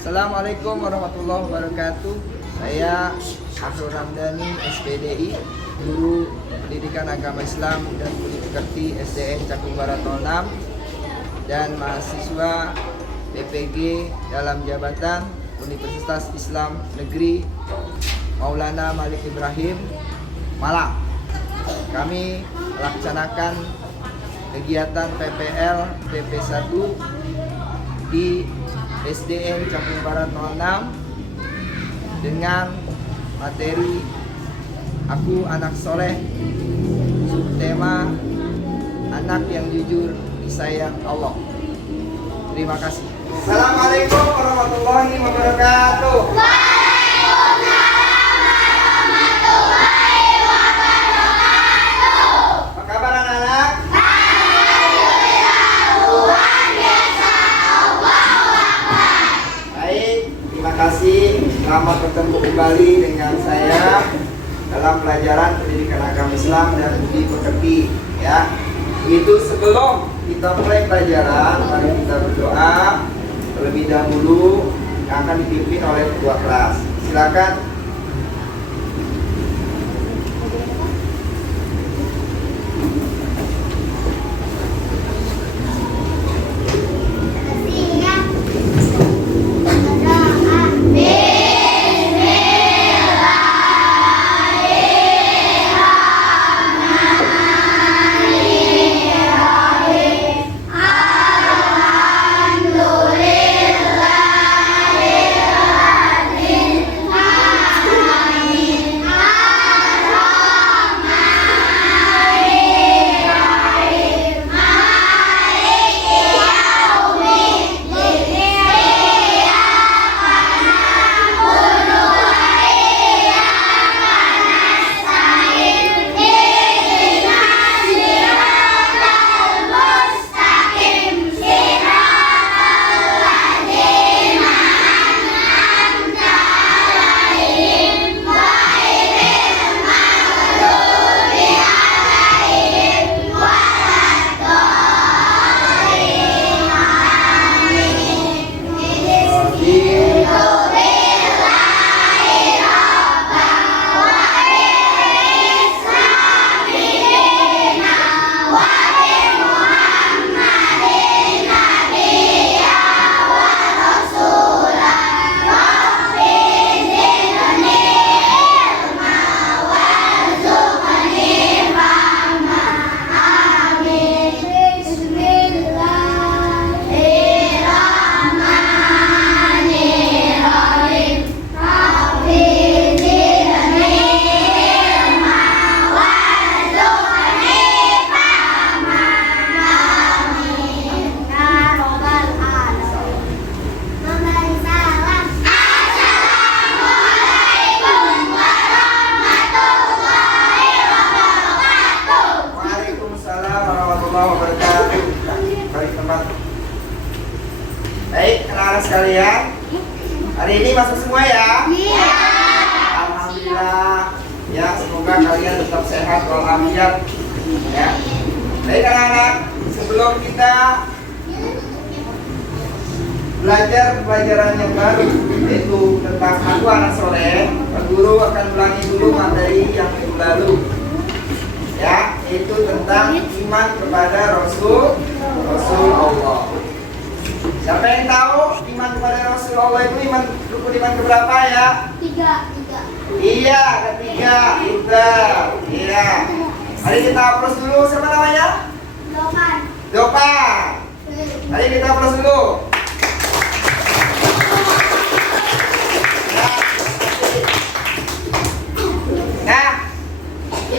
Assalamualaikum warahmatullahi wabarakatuh. Saya Afrul Ramdhani, SPDI, Guru Pendidikan Agama Islam dan Budi Pekerti SDN Cakung Barat 06 dan mahasiswa PPG dalam jabatan Universitas Islam Negeri Maulana Malik Ibrahim, Malang. Kami melaksanakan kegiatan PPL PP1 di SDN Cakung Barat 06 dengan materi Aku Anak Soleh, subtema anak yang jujur disayang Allah. Terima kasih. Assalamualaikum warahmatullahi wabarakatuh. Apa kabar anak-anak? Terima kasih, selamat bertemu kembali dengan saya dalam pelajaran pendidikan agama Islam dan budi pekerti. Ya, itu sebelum kita mulai pelajaran, mari kita berdoa terlebih dahulu yang akan dipimpin oleh ketua kelas. Silakan. Baik, anak-anak sekalian, hari ini masuk semua ya? Iya. Alhamdulillah. Ya, semoga kalian tetap sehat walafiat. Ya. Baik anak-anak, sebelum kita belajar pelajaran yang baru, yaitu tentang Aku Anak Soleh, Pak Guru akan ulangi dulu materi yang minggu lalu. Ya, itu tentang iman kepada Rasul Allah. Siapa yang tahu iman kepada Rasulullah itu rukun iman keberapa ya? Tiga. Iya, ketiga. Iya. Mari kita hapus dulu. Siapa namanya? Dopan. Mari kita hapus dulu. Nah,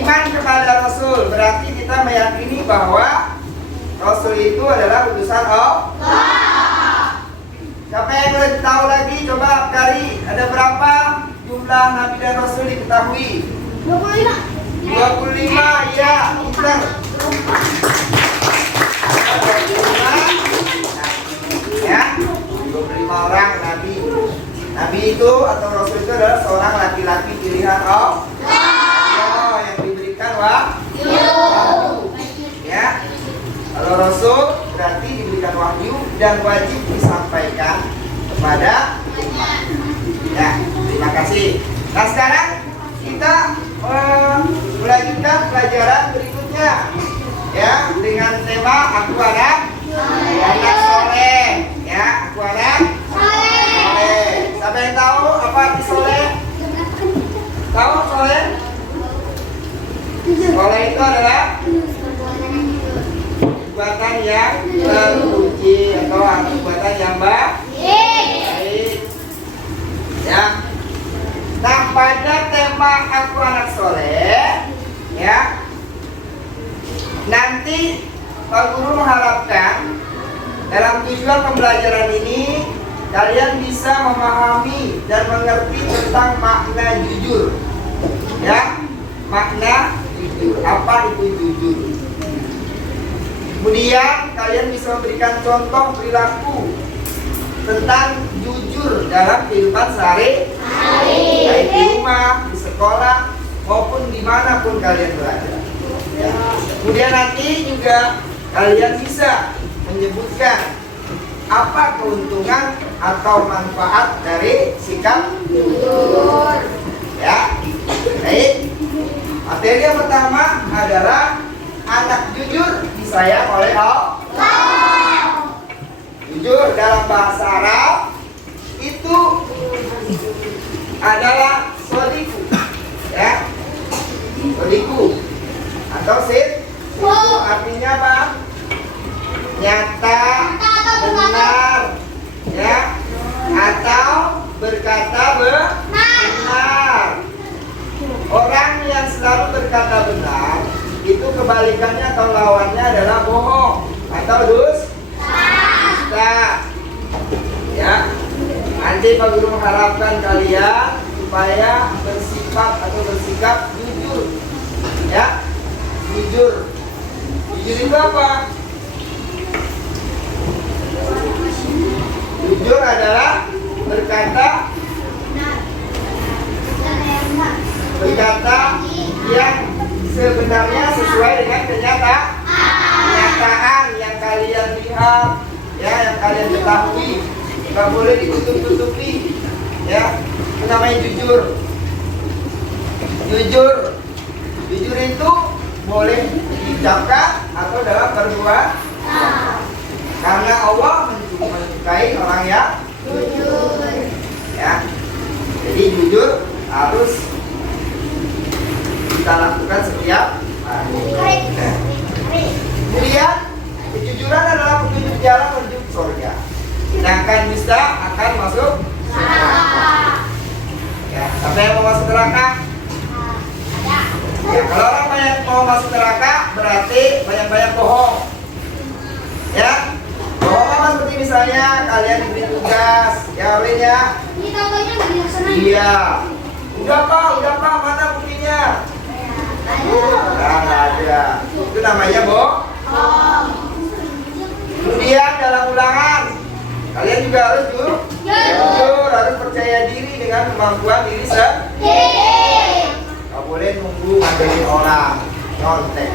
iman kepada Rasul berarti kita meyakini bahwa Rasul itu adalah utusan Allah. Siapa yang lebih tahu lagi? Coba kali ada berapa jumlah Nabi dan Rasul diketahui? 25. Ya, pintar. 25. Ya, 25 orang Nabi. Nabi itu atau Rasul itu adalah seorang laki-laki pilihan Allah yang diberikan wahyu. Ya. Kalau Rasul berarti diberikan wahyu dan wajib disampaikan kepada Ya, terima kasih. Nah sekarang kita melanjutkan pelajaran berikutnya, ya, dengan tema aku anak soleh. Ya, aku anak soleh. Siapa yang tahu apa arti soleh? Tahu soleh? Soleh itu adalah perbuatan yang terpuji atau perbuatan yang baik. Ya. Nah, pada tema aku anak soleh, ya, nanti Pak Guru mengharapkan dalam tujuan pembelajaran ini kalian bisa memahami dan mengerti tentang makna jujur. Ya, makna jujur. Apa itu jujur? Kemudian kalian bisa memberikan contoh perilaku tentang jujur dalam kehidupan sehari-hari, baik di rumah, di sekolah, maupun dimanapun kalian berada. Ya. Kemudian nanti juga kalian bisa menyebutkan apa keuntungan atau manfaat dari sikap jujur. Ya, baik. Materi yang pertama adalah anak jujur disayang oleh Allah. Jujur dalam bahasa Arab itu adalah sodiku, ya, sodiku atau sid. Artinya apa? Nyata, benar, ya, atau berkata benar. Orang yang selalu berkata benar itu kebalikannya atau lawannya adalah bohong atau dusta. Ya, nanti Pak Guru mengharapkan kalian supaya bersifat atau bersikap jujur. Ya, jujur. Jujur itu apa? Jujur adalah berkata yang sebenarnya sesuai dengan kenyataan yang kalian lihat, ya, yang kalian ketahui, nggak boleh ditutup-tutupi, ya, itu namanya jujur. Jujur itu boleh diucapkan atau dalam perbuatan, karena Allah menyukai orang yang jujur, ya. Jadi jujur harus kita lakukan setiap hari. Kemudian kejujuran adalah petunjuk jalan menuju surga. Sedangkan dusta akan masuk neraka. Ya, siapa yang mau masuk neraka? Ya, kalau orang banyak mau masuk neraka berarti banyak-banyak bohong. Ya, bohong seperti misalnya kalian diberi tugas, ya olehnya. Iya. Udah pak, mana buktinya? Nggak ada. Itu namanya bohong. Kemudian dalam ulangan kalian juga harus jujur, harus percaya diri dengan kemampuan diri sendiri. Nggak boleh nunggu ngajarin orang nyontek.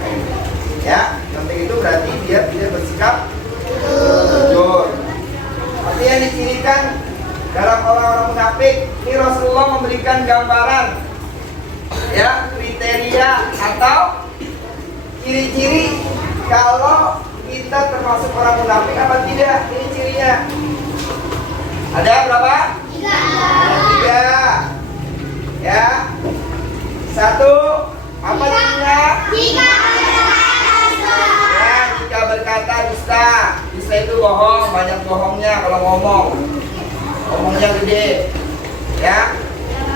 Ya, nyontek itu berarti dia tidak bersikap jujur. Artinya yang dicirikan dalam orang-orang munafik, ini Rasulullah memberikan gambaran, ya, kriteria atau ciri-ciri kalau kita termasuk orang munafik apa tidak. Ini cirinya ada berapa? 3. Ya, 1, apa cirinya? Ya, jika berkata dusta. Dusta itu bohong, banyak bohongnya kalau ngomongnya gede, ya,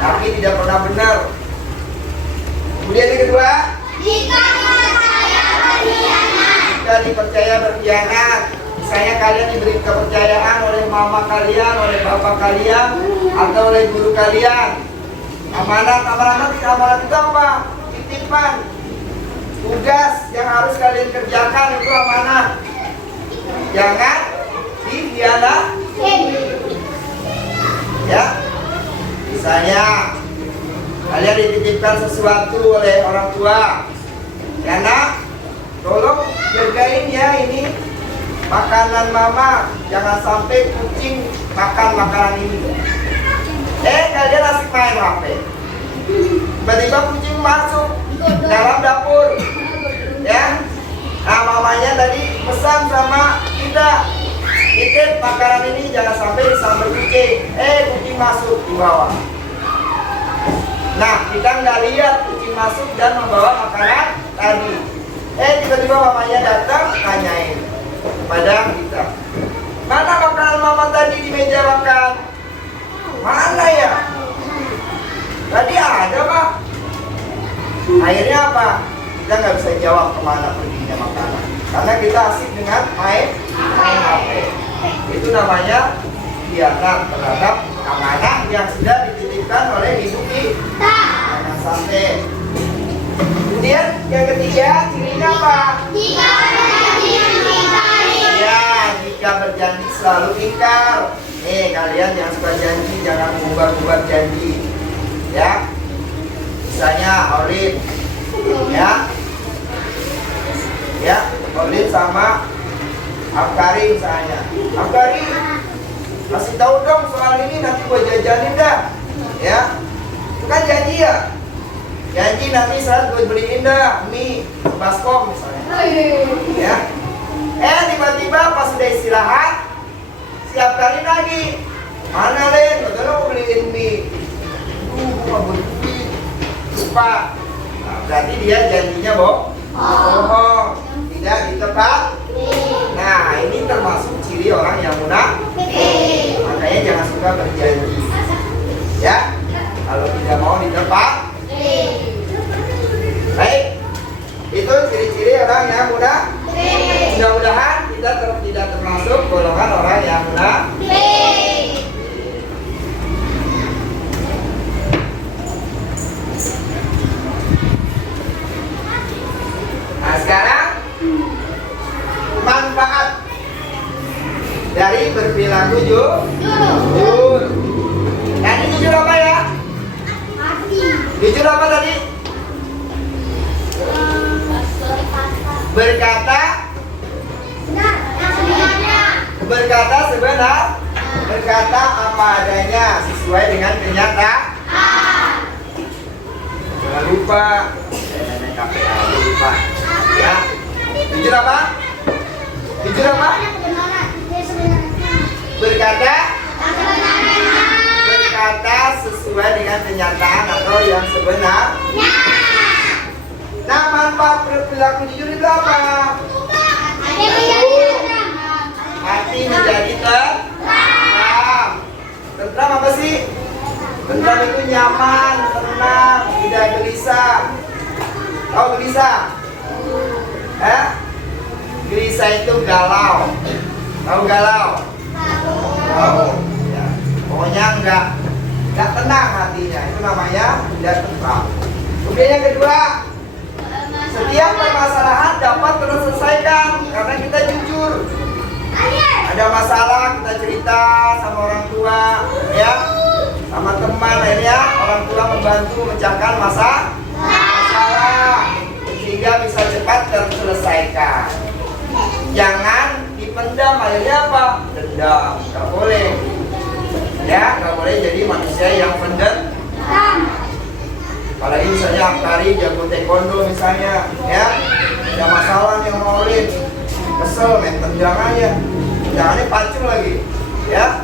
tapi tidak pernah benar. Kemudian yang kedua, jika dipercaya berkhianat. Misalnya kalian diberi kepercayaan oleh mama kalian, oleh bapak kalian, atau oleh guru kalian. Amanat itu apa? Titipan. Tugas yang harus kalian kerjakan itu amanah. Jangan dikhianati. Ya, misalnya kalian dititipkan sesuatu oleh orang tua, ya nak, tolong jagain ya ini makanan mama, jangan sampai kucing makan makanan ini. main HP. Tiba-tiba kucing masuk dalam dapur. Ya. Nah, mamanya tadi pesan sama kita, titip makanan ini jangan sampai disambar kucing. Kucing masuk di bawah. Nah, kita nggak lihat kucing masuk dan membawa makanan tadi. Tiba-tiba mamanya datang tanyain kepada kita, mana makanan mama tadi di meja makan? Mana ya? Tadi ada, Pak. Akhirnya apa? Kita nggak bisa jawab kemana perginya makanan, karena kita asik dengan main HP. Itu namanya khianat terhadap amanah yang sudah dititipkan oleh ibu kita. Jangan sampai. Kemudian yang ketiga, cirinya apa? Jika berjanji mengingkari. Ya, jika berjanji selalu ingkar. Nih, kalian yang suka janji jangan mengubah-ubah janji. Ya, misalnya Olin, ya, Olin sama Afkari misalnya. Afkari, kasih tahu dong soal ini, nanti gue jajanin dah. Ya, itu kan janji ya. Janji nanti saat gue beliin dah mie baskom misalnya. Ya. Tiba-tiba pas udah istirahat, siap kali lagi. Mana Len? Betul mau beliin mie. Gue beli lupa. Nah, berarti dia janjinya bohong, tidak ditepati. Nah, ini termasuk ciri orang yang munafik. Makanya jangan suka berjanji. Ya, kalau tidak mau ditepati. Baik, itu ciri-ciri orang yang munafik. Mudah-mudahan kita tidak termasuk golongan orang yang munafik. Nah, sekarang manfaat dari berperilaku jujur. Tadi jujur apa ya? Jujur apa tadi? Berkata sebenar, berkata apa adanya sesuai dengan kenyataan. Jangan lupa, KPA lupa. Ya, jujur apa? Jujur apa? Berkata sesuai dengan kenyataan atau yang sebenarnya. Nah, manfaat perilaku jujur itu apa? Hati menjadi tentram. Tentram apa sih? Tentram itu nyaman, tenang, tidak gelisah. Tahu gelisah? Gelisah itu galau. Tahu galau? Tahu. Ya. Pokoknya enggak tenang hatinya. Itu namanya tidak tentram. Kemudian yang kedua, setiap permasalahan dapat terselesaikan karena kita jujur. Ada masalah kita cerita sama orang tua, ya, sama teman, akhirnya orang tua membantu memecahkan masalah sehingga bisa cepat terselesaikan. Jangan dipendam, akhirnya apa? Dendam, nggak boleh. Ya, nggak boleh jadi manusia yang pendendam. Apalagi misalnya Afkari jago taekwondo misalnya, ya, ada masalah nih sama Olin, kesel, main tendang aja, jangannya pacung lagi, ya,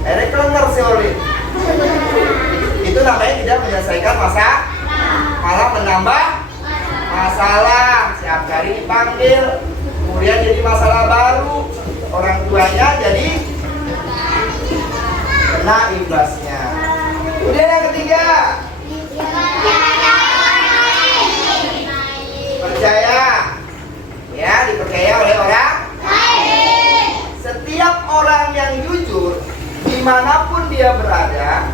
akhirnya kelenger si Olin. Itu namanya tidak menyelesaikan masalah, malah menambah masalah. Si Afkari dipanggil, kemudian jadi masalah baru, orang tuanya jadi kena imbasnya. Kemudian yang ketiga, percaya, ya, dipercaya oleh orang lain. Setiap orang yang jujur dimanapun dia berada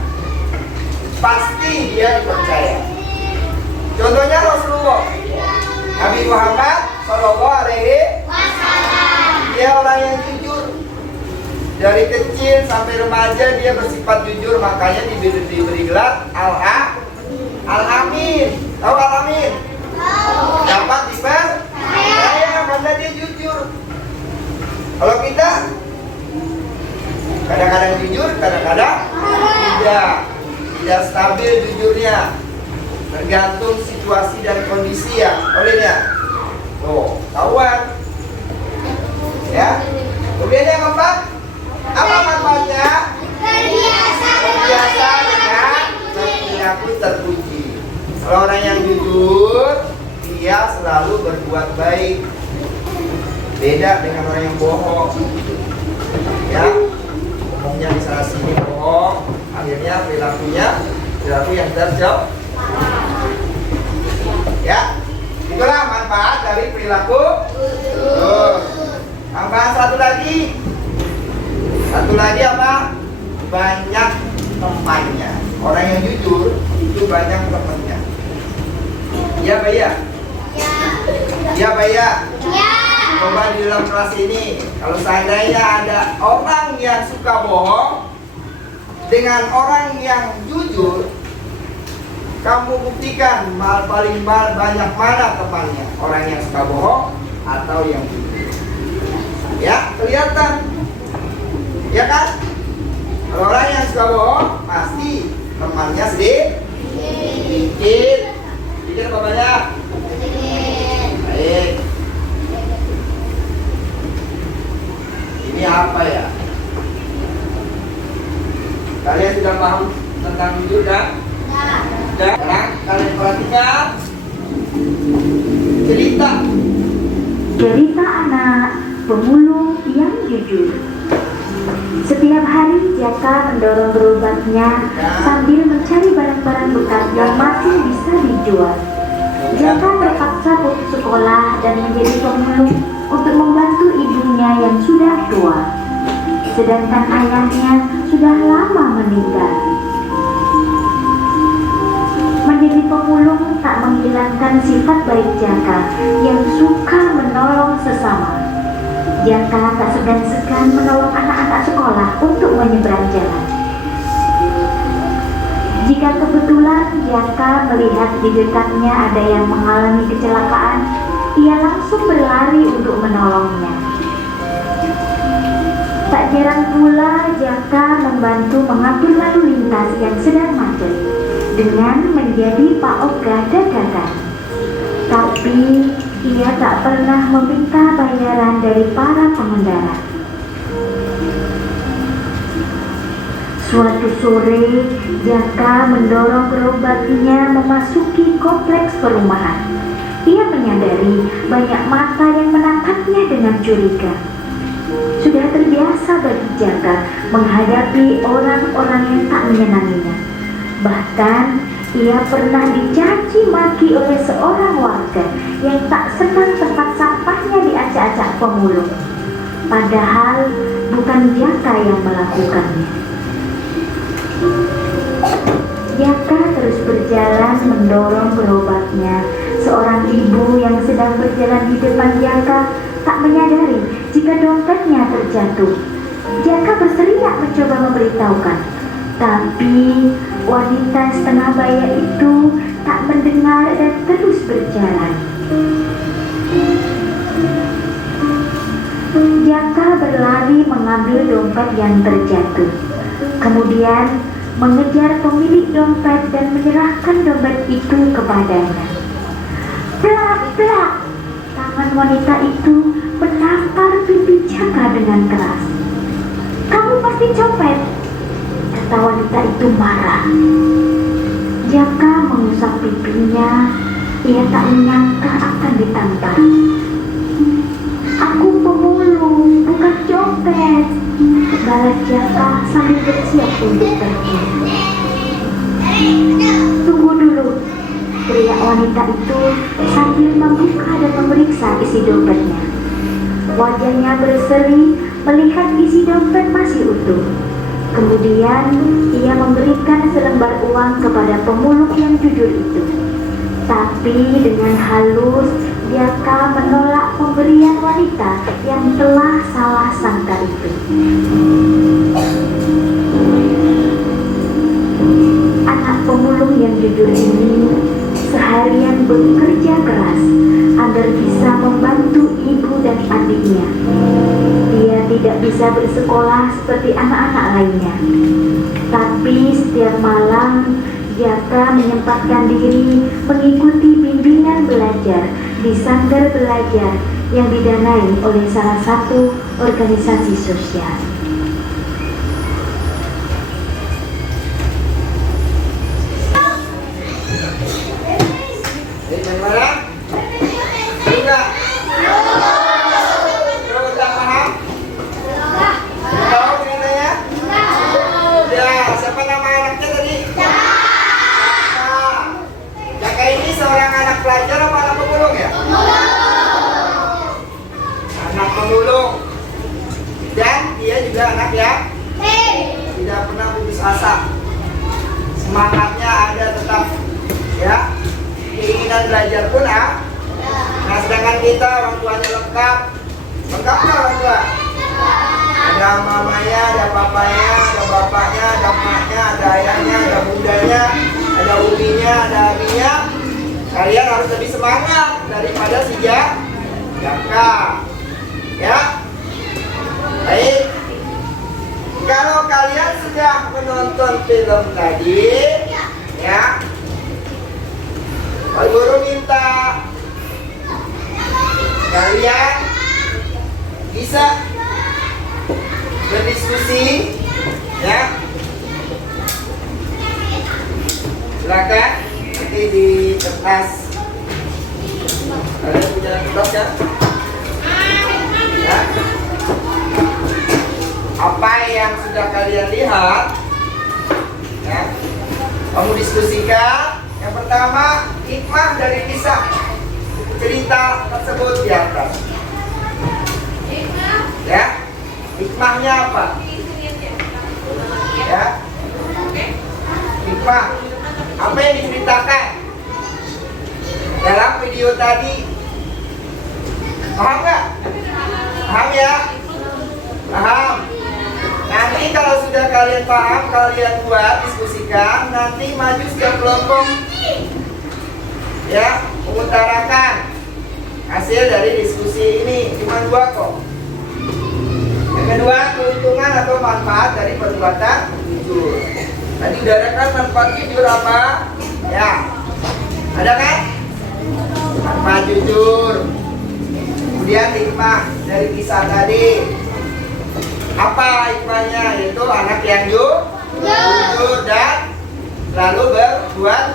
pasti dia dipercaya. Contohnya Rasulullah, Nabi Muhammad Shallallahu Alaihi Wasallam. Dia orang yang jujur. Dari kecil sampai remaja dia bersifat jujur, makanya diberi gelar Al-Amin. Tahu Al-Amin? Dapat dipercaya karena dia jujur. Kalau kita kadang-kadang jujur, kadang-kadang tidak tidak stabil jujurnya, tergantung situasi dan kondisi ya, olehnya. Tuh, kawan. Ya. Kemudian yang keempat, apa manfaatnya? Terbiasa dengan perilaku terpuji. Kalau orang yang jujur, dia selalu berbuat baik. Beda dengan orang yang bohong. Ya, ngomongnya di sana sini bohong, akhirnya perilaku yang terjauh. Ya, itulah manfaat dari perilaku. Manfaat satu lagi apa? Banyak temannya. Orang yang jujur itu banyak temannya. Ya, Pak ya? Ya, Pak ya? Coba di dalam kelas ini, kalau seandainya ada orang yang suka bohong dengan orang yang jujur, kamu buktikan paling banyak mana temannya, orang yang suka bohong atau yang jujur. Ya, kelihatan. Ya kan? Kalau orang yang suka bohong, pasti temannya sedikit. Sedikit apa banyak? Baik. Ini apa ya? Kalian sudah paham tentang jujur kan? Sekarang kalian perhatikan cerita anak pemulung yang jujur. Setiap hari Jaka mendorong gerobaknya sambil mencari barang-barang bekas yang masih bisa dijual. Jaka terpaksa putus sekolah dan menjadi pemulung untuk membantu ibunya yang sudah tua, sedangkan ayahnya sudah lama meninggal. Menjadi pemulung tak menghilangkan sifat baik Jaka yang suka menolong sesama. Jaka tak segan-segan menolong anak-anak sekolah untuk menyeberang jalan. Jika kebetulan Jaka melihat di dekatnya ada yang mengalami kecelakaan, ia langsung berlari untuk menolongnya. Tak jarang pula Jaka membantu mengatur lalu lintas yang sedang macet dengan menjadi Pak Ogah dadakan. Tapi ia tak pernah meminta bayaran dari para pengendara. Suatu sore, Jaka mendorong gerobaknya memasuki kompleks perumahan. Ia menyadari banyak mata yang menatapnya dengan curiga. Sudah terbiasa bagi Jaka menghadapi orang-orang yang tak menyenanginya. Bahkan ia pernah dicaci maki oleh seorang warga yang tak senang tempat sampahnya diacak-acak pemulung. Padahal bukan Jaka yang melakukannya. Jaka terus berjalan mendorong gerobaknya. Seorang ibu yang sedang berjalan di depan Jaka tak menyadari jika dompetnya terjatuh. Jaka berteriak mencoba memberitahukan, tapi wanita setengah baya itu tak mendengar dan terus berjalan. Jaka berlari mengambil dompet yang terjatuh. Kemudian mengejar pemilik dompet dan menyerahkan dompet itu kepadanya. Plak! Tangan wanita itu menampar pipi Jaka dengan keras. "Kamu pasti copet," kata wanita itu marah. Jaka mengusap pipinya. Ia tak menyangka akan ditampar. "Aku pemulung, bukan copet," balas Jaka sambil bersiap untuk pergi. "Tunggu dulu," teriak wanita itu sambil membuka dan memeriksa isi dompetnya. Wajahnya berseri melihat isi dompet masih utuh. Kemudian ia memberikan selembar uang kepada pemulung yang jujur itu. Tapi dengan halus Jaka menolak pemberian wanita yang telah salah sangka itu. Anak pemulung yang jujur ini seharian bekerja keras agar bisa membantu ibu dan adiknya. Dia tidak bisa bersekolah seperti anak-anak lainnya. Tapi setiap malam, Jaka menyempatkan diri mengikuti bimbingan belajar di sanggar belajar yang didanai oleh salah satu organisasi sosial. Bagaimana? Enggak? Udah paham? Tahu nilainya? Ya, siapa nama anaknya tadi? Jaka ini seorang anak pelajar apa anak pemulung ya? Anak pemulung. Dan dia juga anak yang tidak pernah putus asa. Semangatnya ada tetap, ya. Keinginan belajar pun ada. Nah, sedangkan kita orang tuanya lengkap nggak orang tua? Ada mamanya, ada papanya, ada bapaknya, ada emaknya, ada ayahnya, ada bundanya, ada uminya, ada abinya. Kalian harus lebih semangat daripada si Jaka. Ya, baik. Kalau kalian sudah menonton film tadi, ya, Pak Guru minta kalian bisa berdiskusi, ya. Silakan nanti di kertas. Kalian punya kertas ya? Ya. Apa yang sudah kalian lihat, ya, kamu diskusikan. Yang pertama, hikmah dari kisah cerita tersebut di atas. Ya, hikmahnya apa? Ya, hikmah apa yang diceritakan dalam video tadi? Paham nggak? Paham ya? Paham. Nanti kalau sudah kalian paham, kalian buat, diskusikan. Nanti maju setiap kelompok, ya, mengutarakan hasil dari diskusi ini. Cuma 2 kok. Yang kedua, keuntungan atau manfaat dari perbuatan jujur. Tadi udah ada kan manfaat jujur apa? Ya, ada kan? Manfaat jujur. Kemudian hikmah dari kisah tadi. Apa hikmahnya? Yaitu anak yang jujur dan selalu berbuat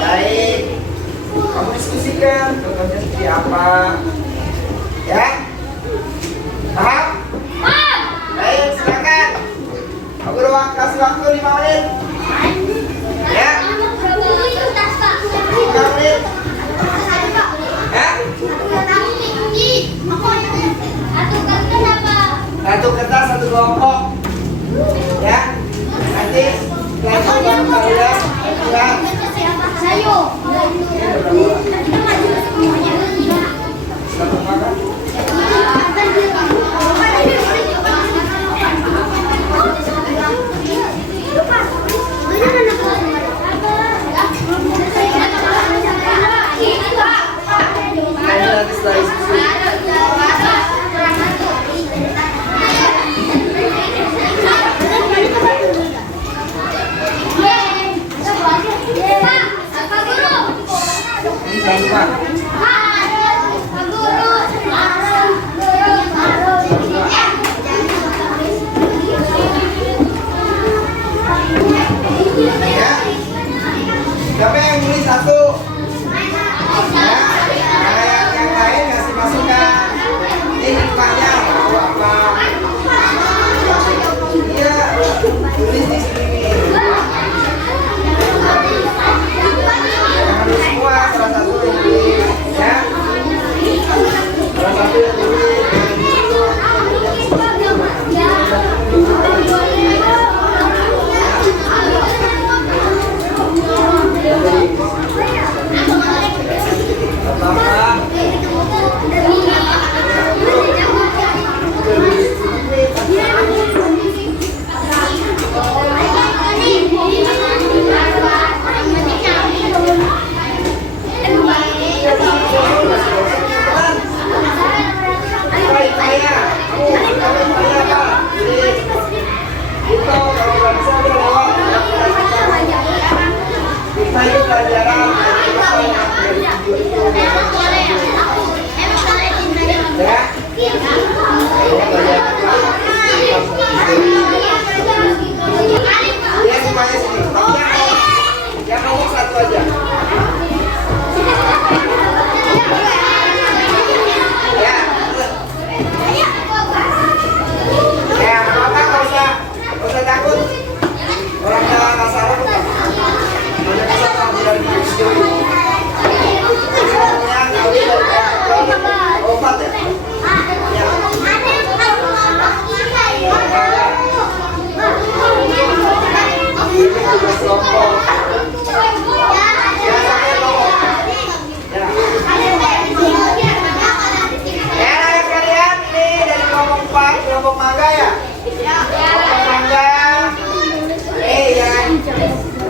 baik. Kamu diskusikan contohnya seperti apa, ya? Paham? Baik, silakan. Aku kasih waktu 5 menit. Ya? 5 menit. Ya? Satu kertas, satu kelompok. Ya? Nanti kelompok kalian ya. Siapa yang nulis satu? Ya, yang lain ngasih masukan. Ini hikmahnya apa? Iya, tulis di sini. Yang harus semua salah satu tulis.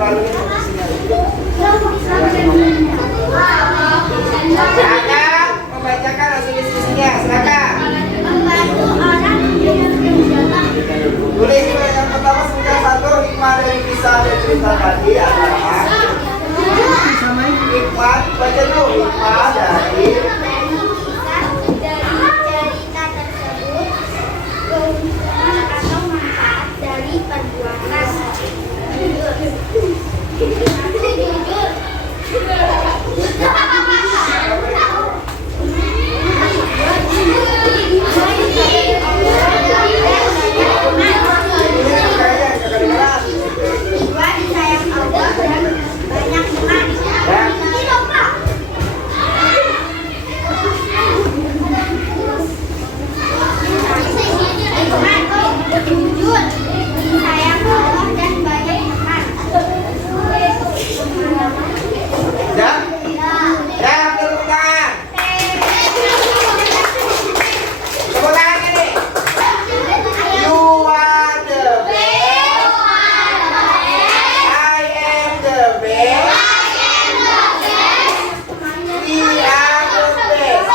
balungnya ke sini aja. Silakan membacakan hasil diskusinya, silakan. Tulis yang pertama sudah satu hikmah dari kisah dan cerita tadi adalah hikmah, baca dulu hikmah dari cerita tersebut, keuntungan atau manfaat dari perbuatan. Disayang Allah dan banyak teman. Jujur, disayang Allah dan banyak teman. ya, ya tepuk tangan. Tepuk tangan ini. You are the best. I am the best. We are the best.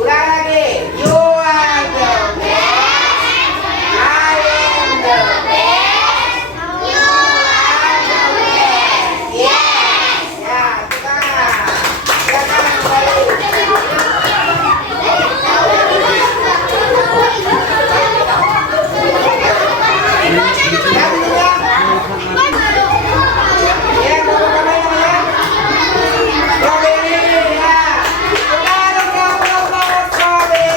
Ulang lagi. You are the best. I am the best. You are the best. Yes. Ya, kita. Silakan kembali. Ya, betul ya. Ya, tepuk tangan ya. Strawberry ya. Bukan strawberry.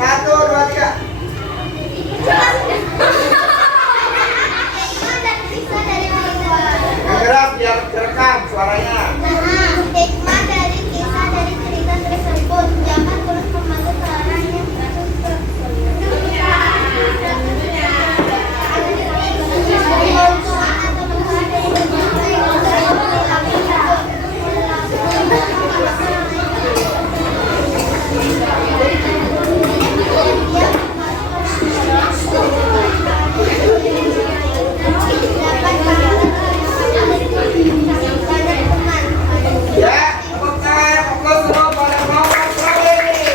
Satu, dua, tiga. Gerak biar direkam suaranya. Hikmah dari kisah dari cerita tersebut, jangan terus membantu orang yang Ya, tepuk tangan, fokus semua pada ngomong strawberry.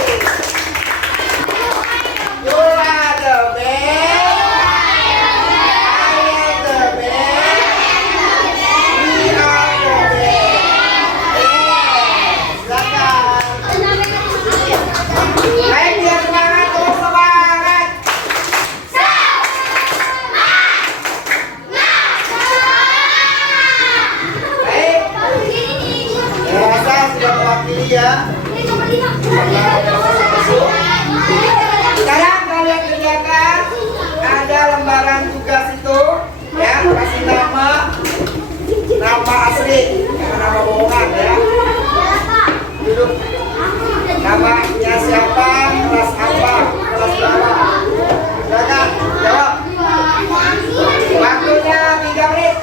You are the best. I am the best. We are the best. Yes. Silakan. Baik, biar semangat, terus semangat. Baik. Biasa sudah mewakili ya. Sekarang kalian kerjakan, ada lembaran tugas itu, ya, kasih nama asli, jangan nama bohongan ya. Duduk. Namanya siapa, kelas apa, kelas berapa. Silakan jawab. Waktunya 3 menit.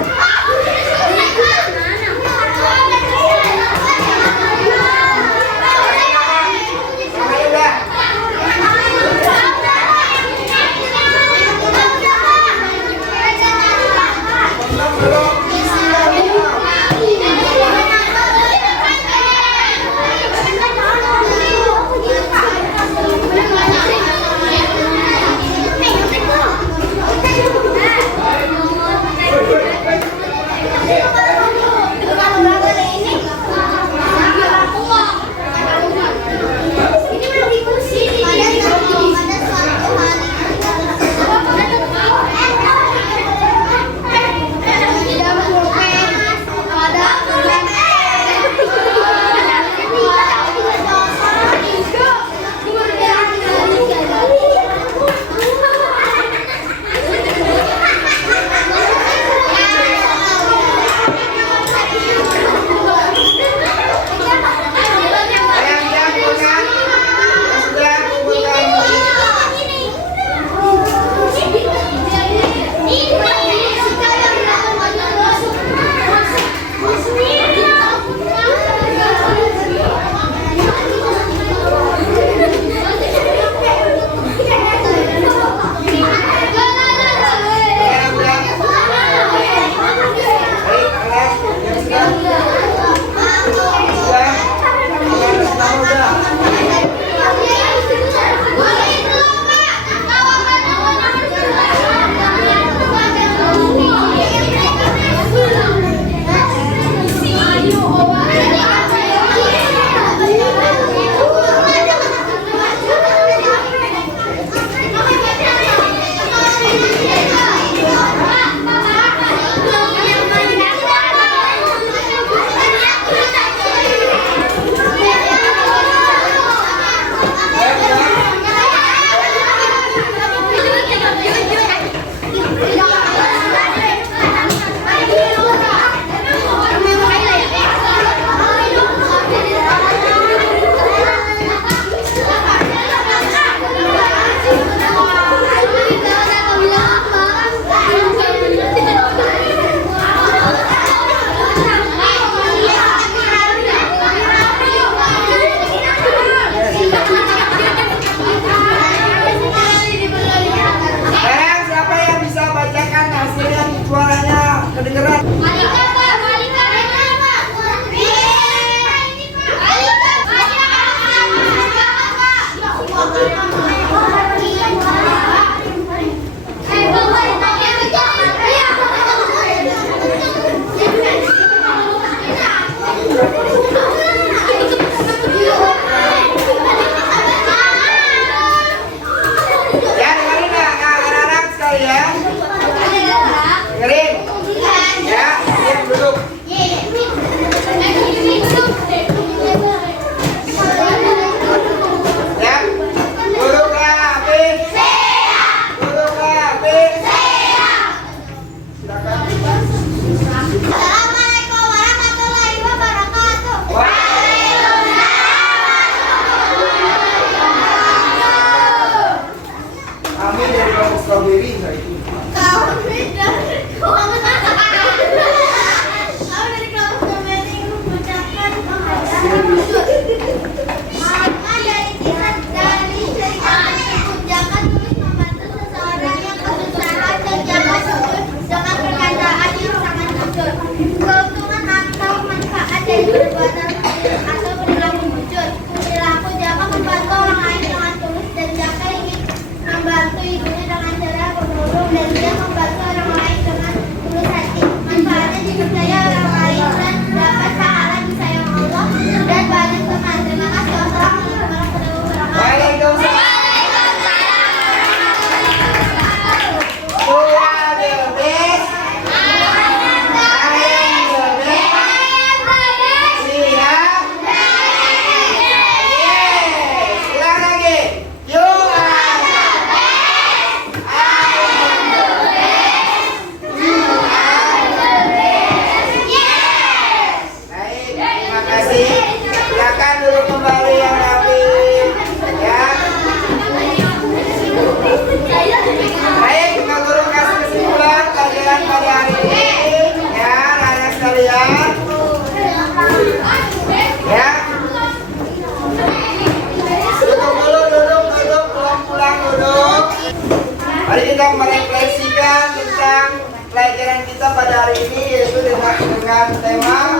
dengan tema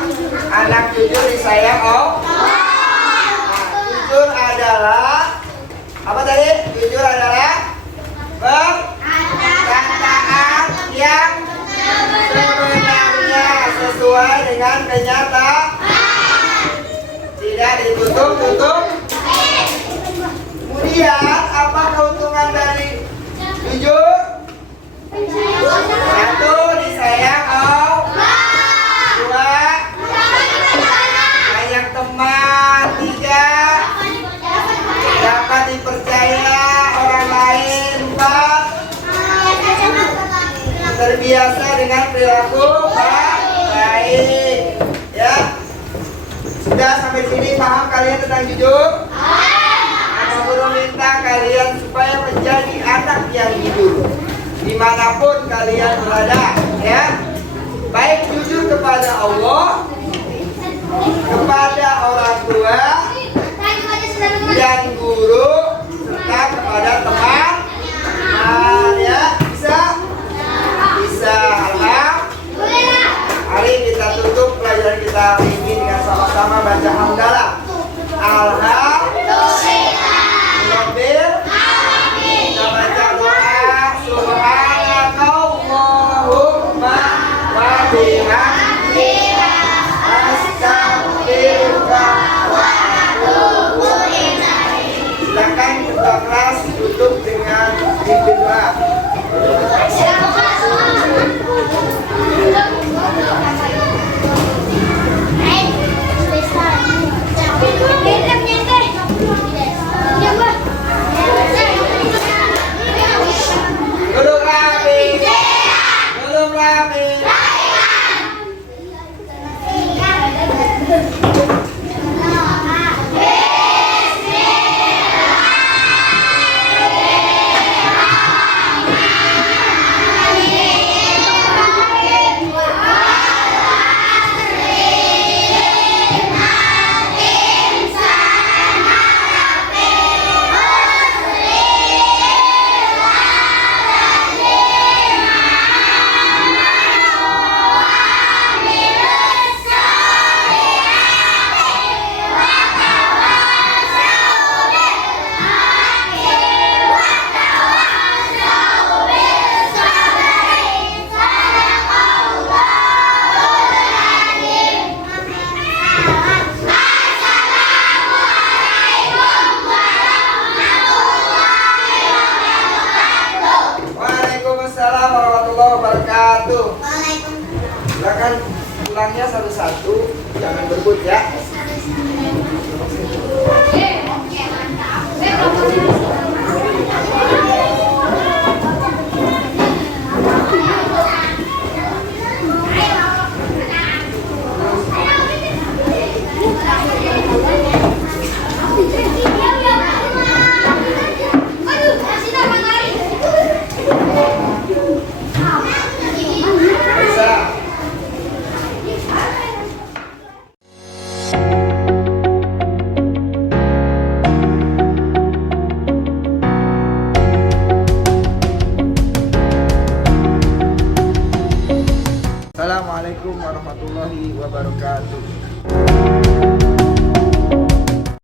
anak jujur disayang Allah. Nah, jujur adalah apa tadi? Jujur adalah perkataan yang sebenarnya sesuai dengan kenyataan, tidak ditutup-tutup. Kemudian apa keuntungan dari jujur? Satu, disayang Allah. Dua, banyak teman. Tiga, dapat dipercaya orang lain. Empat, terbiasa dengan perilaku baik. Ya, sudah sampai sini paham kalian tentang jujur? Maka guru minta kalian supaya menjadi anak yang jujur dimanapun kalian berada, ya. Baik jujur kepada Allah, kepada orang tua dan guru, serta kepada teman. Ya, bisa. Alhamdulillah. Mari kita tutup pelajaran kita hari ini dengan sama-sama baca hamdalah. Alhamdulillah. Kita baca doa subhanakallahumma wa bihamdika astaghfiruka wa atubu ilaik. Silakan ketua kelas tutup dengan zikir doa. Duduk rapi. Duduk rapi. Waalaikumsalam warahmatullahi wabarakatuh. Silakan pulangnya satu-satu, jangan berebut ya.